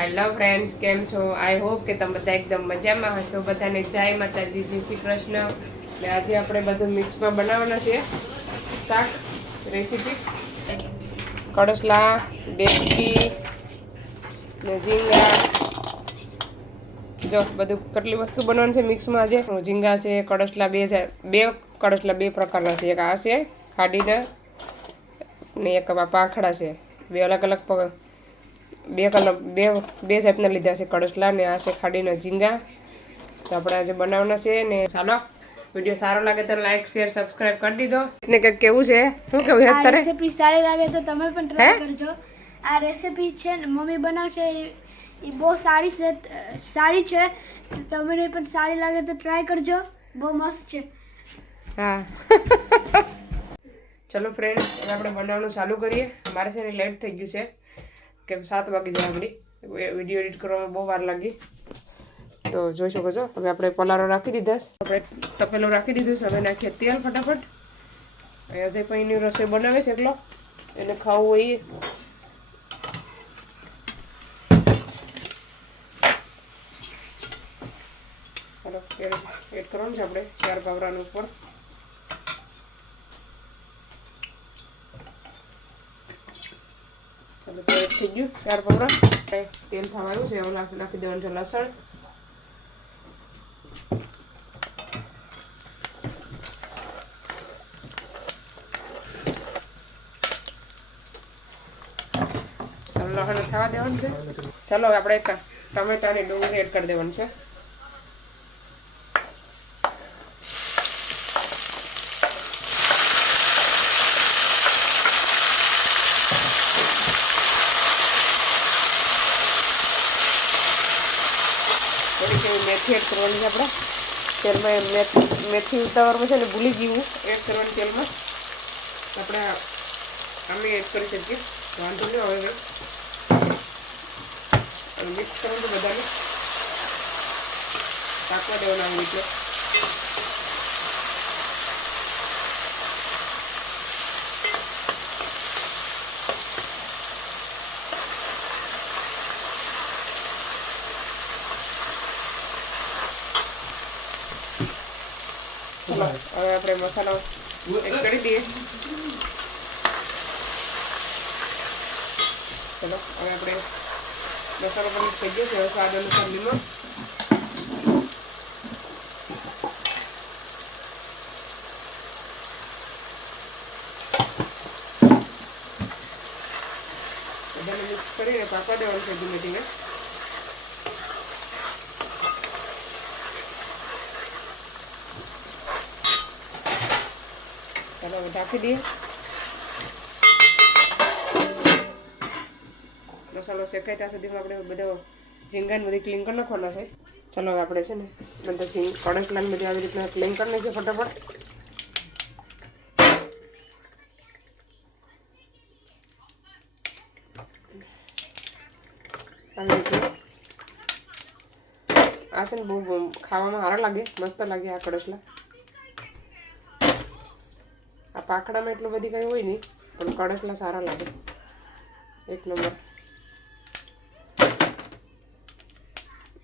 Hello friends, કેમ છો? I hope કે તમે બધા એકદમ મજામાં હશો. બધાને જય માતાજી, જય શ્રી કૃષ્ણ. ને આજે આપણે બધું મિક્સમાં બનાવવાના છે શાક રેસીપી. કડસલા, ડેટકી ને ઝીંગા, જો બધું કેટલી વસ્તુ બનાવવાની છે મિક્સમાં. આજે ઝીંગા છે, કડસલા બે કડસલા બે પ્રકારના છે. એક આ છે ખાડીના ને એક પાંખડા છે. બે અલગ અલગ બે જાતના લીધા છે કડસલા ને આ છે ખાડીના ઝીંગા. તો આપણે આજે બનાવવાના છે ને ચાલો વિડીયો સારો લાગે તો લાઈક શેર સબસ્ક્રાઇબ કરી દીજો. ને કંઈક કેવું છે, શું કેવું છે તારે? રેસીપી સારી લાગે તો તમે પણ ટ્રાય કરજો. આ રેસીપી છે ને મમ્મી બનાવશે એ બહુ સારી છે. તમને પણ સારી લાગે તો ટ્રાય કરજો, બહુ મસ્ત છે. હા ચલો ફ્રેન્ડ, હવે આપણે બનાવવાનું ચાલુ કરીએ. મારે છે ને લેટ થઈ ગયું છે કેમ 7 વાગી જાય. આપણી વિડીયો એડિટ કરવામાં બહુ વાર લાગી. તો જોઈ શકો છો. હવે આપણે પલાળો રાખી દીધા છે, આપણે તપેલું રાખી દીધું છે. હવે નાખીએ તેલ ફટાફટ. અજય પૈની રસોઈ બનાવે છે એકલો, એને ખાવું હોય ચાલો તેલ એડ કરવાનું છે આપણે 4 પાવરાનું ઉપર. ચાલો તેલ થઈ ગયું 4 પાવરા. તેલ થવા આવ્યું છે. હવે નાખી દેવાનું છે લસણ. લસણ થવા દેવાનું છે. ચાલો હવે આપણે ટમેટા અને ડુંગળી એડ કરી દેવાનું છે. થોડીક એવી મેથી એડ કરવાની છે આપણે તેલમાં. મેથી ઉતાવળમાં છે ને ભૂલી ગયું એડ કરવાની તેલમાં. આપણે આમે એડ કરી શકીએ, વાંધો નહીં. હવે મિક્સ કરવાનું બધાને પાકવા દેવાનું આવી રીતે. ચલો હવે આપણે મસાલો એડ કરી દઈએ. ચલો હવે આપણે મસાલો પણ થઈ ગયો છે. હવે સ્વાદ અનુસાર લીમડો. બધાને મિક્સ કરીને પાકવા દેવાનું છે ધીમે ધીમે. ચાલો હવે ઢાંકી દઈએ. મસાલો શેકાય ત્યાં સુધીમાં આપણે બધો ઝીંગાને બધી ક્લીન કરી નાખવાના છે. ચાલો હવે આપણે છે ને બધા કડસલાને બધી આવી રીતના ક્લીન કરી નાખીએ ફટાફટ. આવી રીતે આ છે ને બહુ ખાવામાં સારા લાગે, મસ્ત લાગે આ કડસલા. આ પાખડામાં એટલું બધી કંઈ હોય નહીં, પણ કડસલા સારા લાગે, એક નંબર.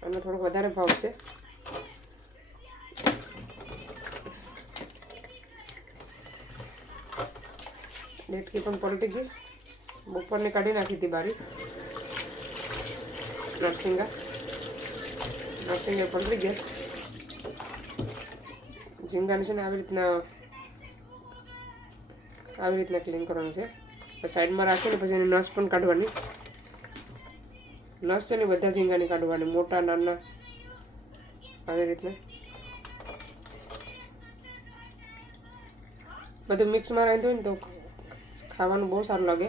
અને થોડુંક વધારે ભાવશે. ડેટકી પણ પલટી ગઈશ, બપોરની કાઢી નાખી હતી બારી. નરસિંગા પલટી ગયા. ઝીંગાને છે ને આવી રીતના ક્લીન કરવાનું છે. સાઈડમાં રાખીને પછી એની નસ પણ કાઢવાની. નસ છે ને બધા ઝીંગાની કાઢવાની, મોટા નાના આવી રીતના. બધું મિક્સમાં રહેતું હોય ને તો ખાવાનું બહુ સારું લાગે.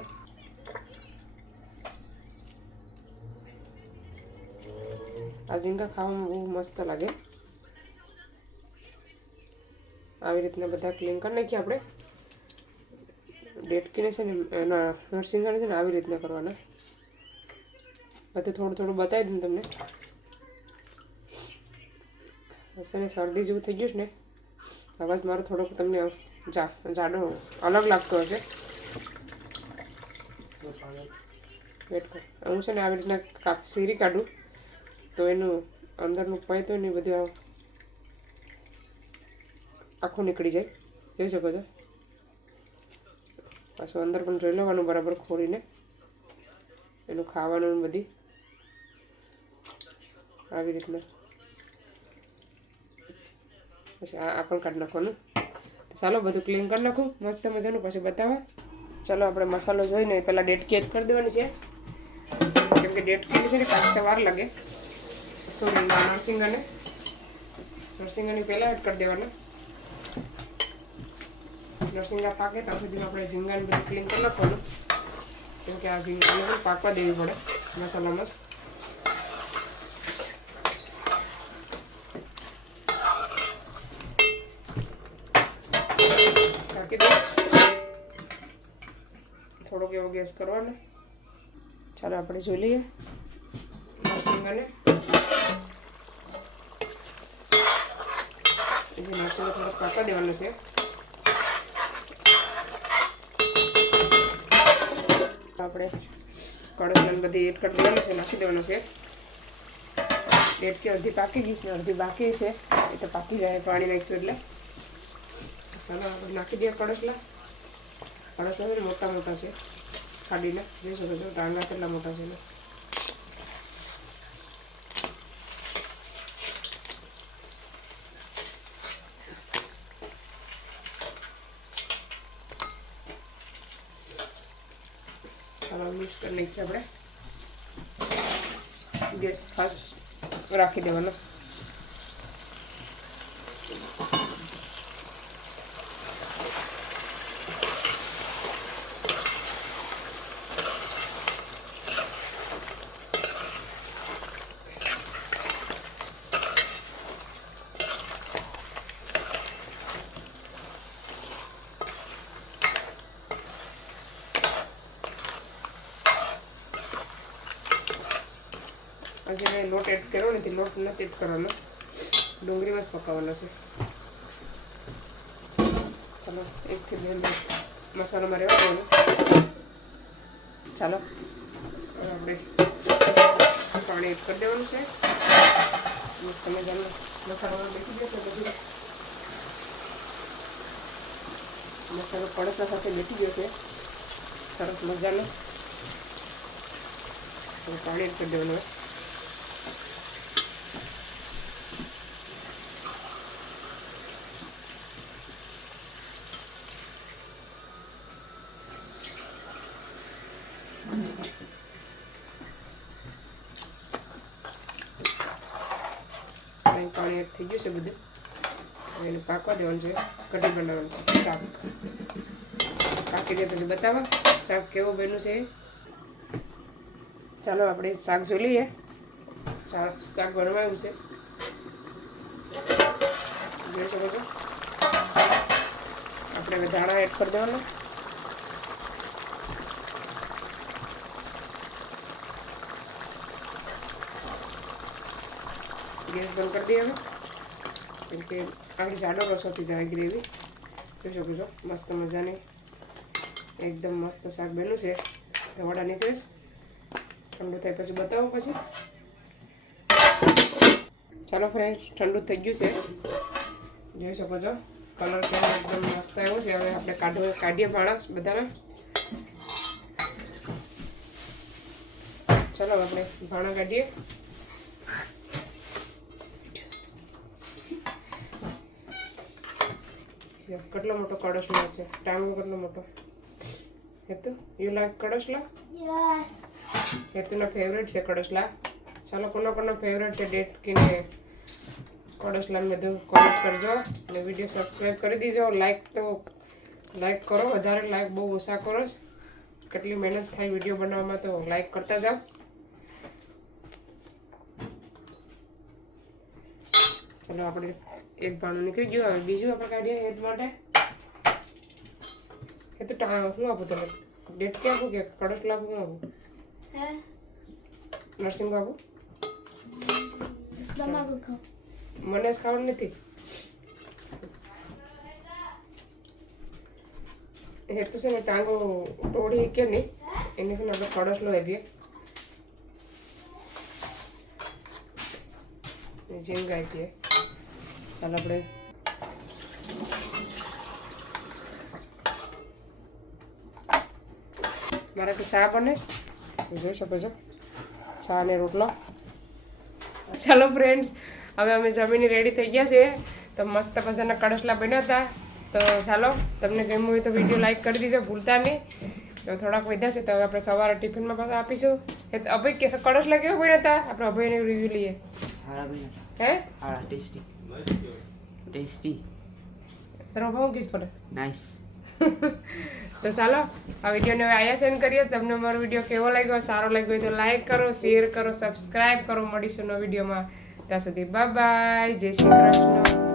આ ઝીંગા ખાવામાં બહુ મસ્ત લાગે. આવી રીતના બધા ક્લીન કરી નાખીએ આપણે. ડેટકીને છે ને એના નરસિંગાને છે ને આવી રીતના કરવાના. બધું થોડું બતાવી દઉં તમને. હશે ને શરદી જેવું થઈ ગયું છે ને, અવાજ મારો થોડોક તમને જાડો અલગ લાગતો હશે. વેટ કર. હું છે ને આવી રીતના સીરી કાઢું તો એનું અંદરનું પૈતો ને બધું આખું નીકળી જાય. જોઈ શકો છો. પાછું અંદર પણ જોઈ લેવાનું બરાબર ખોરીને એનું ખાવાનું બધી આવી રીતના. પછી આ પણ કાઢી નાખવાનું. તો ચાલો બધું ક્લીન કરી નાખું મસ્ત મજાનું, પછી બતાવવા. ચાલો આપણે મસાલો જોઈને પહેલાં ડેટકી એડ કરી દેવાની છે, કેમ કે ડેટકી છે ને કાઢતા વાર લાગે. સોરી, નરસિંગાની પહેલાં એડ કરી દેવાના. નરસિંગા પાકે ત્યાં સુધી આપણે ઝીંગાને બધું ક્લીન કરી નાખવાનું, કેમ કે આ ઝીંગાને પણ પાકવા દેવી પડે મસાલામાં. પાકી દે થોડોક એવો ગેસ કરવાનો. ચાલો આપણે જોઈ લઈએ નરસિંગાને. નરસિંગા થોડોક પાકવા દેવાનો છે. આપણે કડક બધી એડ કરી દેવાનું છે, નાખી દેવાનું છે. ડેટકી અડધી પાકી ગઈ છે ને અડધી બાકી છે, એ તો પાકી જાય પાણી નાખ્યું એટલે. ચાલો આપણે નાખી દઈએ કડકલા. કડકલા મોટા મોટા છે, કાઢીને જોઈ શકો છો ટાંગા કેટલા મોટા છે ને. ચાલો મિક્સ કરી નાખીએ આપણે. ગેસ ફાસ્ટ રાખી દેવાનો. આજે લોટ એડ કર્યો નથી, લોટ નથી એડ કરવાનો, ડુંગળીમાં જ પકાવવાનો છે. ચાલો 1 થી 2 મિનિટ મસાલામાં રહેવા દેવાનું. ચાલો આપણે પાણી એડ કરી દેવાનું છે. તમે જાણો મસાલામાં બેસી જશે બધું. મસાલો કડકલા સાથે બેસી ગયો છે સરસ મજાનો. પાણી એડ કરી દેવાનું. પાણી એડ થઈ ગયું છે બધું. એને પાકવા દેવાનું છે. કઢી બનાવવાનું છે શાક. પાકી દે પછી બતાવવા શાક કેવું બન્યું છે. ચાલો આપણે શાક જોઈ લઈએ. શાક બનાવ્યું છે જોઈ શકો છો. આપણે હવે ધાણા એડ કરી દેવાના. ગેસ બંધ કરી દઈએ હવે, કેમ કે આગળ જાડો રસો થઈ જાય ગ્રેવી. જોઈ શકો છો મસ્ત મજાની એકદમ મસ્ત શાક બન્યું છે. વડા નીકળીશ, ઠંડુ થાય પછી બતાવું પછી. ચાલો ફ્રેન્ડ, ઠંડુ થઈ ગયું છે જોઈ શકો છો. કલર પણ એકદમ મસ્ત આવ્યો છે. હવે આપણે કાઢીએ ભાણા બધાના. ચાલો આપણે ભાણા કાઢીએ. કેટલો મોટો કડસલા છે, ટાંગો કેટલો મોટો. હેતુ યુ લાઈક કડસલા? યસ. હેતુના ફેવરેટ છે કડસલા. ચાલો કોના ફેવરેટ છે ડેટકીને કડસલા બધું કોમેન્ટ કરજો અને વિડીયો સબસ્ક્રાઈબ કરી દીજો. લાઈક કરો, વધારે લાઈક બહુ ઓછા કરો. કેટલી મહેનત થાય વિડીયો બનાવવામાં, તો લાઈક કરતા જાઓ. ચાલો આપણે એક ભાણું નીકળી ગયું. હવે બીજું આપણે કાઢીએ હેત માટે. એ તો શું આપું તમે? ડેટકી આપું કે કડસલા આપું? શું આપું? નરસિંગ આપું? મને જ ખાવાનું નથી. હેતુ છે ને ટાંગો તોડી કે નહીં, એને છે ને આપણે કડસલો આપીએ. ઝીંગા છે. ચાલો આપણે મારે તો શા બનેશ જોઈ શકો છો, શા અને રોટલો. ચાલો ફ્રેન્ડ્સ, હવે અમે જમીને રેડી થઈ ગયા છે. તો મસ્ત મજાના કડસલા બન્યા હતા. તો ચાલો, તમને ગમ્યું હોય તો વિડીયો લાઈક કરી દીજો, ભૂલતા નહીં. તો થોડાક વધ્યા છે તો હવે આપણે સવારે ટિફિનમાં પાછા આપીશું. અભય કે કડસલા કેવા બન્યા હતા આપણે અભયને રિવ્યુ લઈએ. હે ટેસ્ટી ટેસ્ટી તારો ભાવ કીસ પડે નાઇસ. તો ચાલો, આ વિડીયોને હવે આયા સેન્ડ કરીએ. તમને મારો વિડીયો કેવો લાગ્યો, સારો લાગ્યો હોય તો લાઈક કરો, શેર કરો, સબસ્ક્રાઈબ કરો. મળીશું નવા વિડીયોમાં. ત્યાં સુધી બાય બાય, જય શ્રી કૃષ્ણ.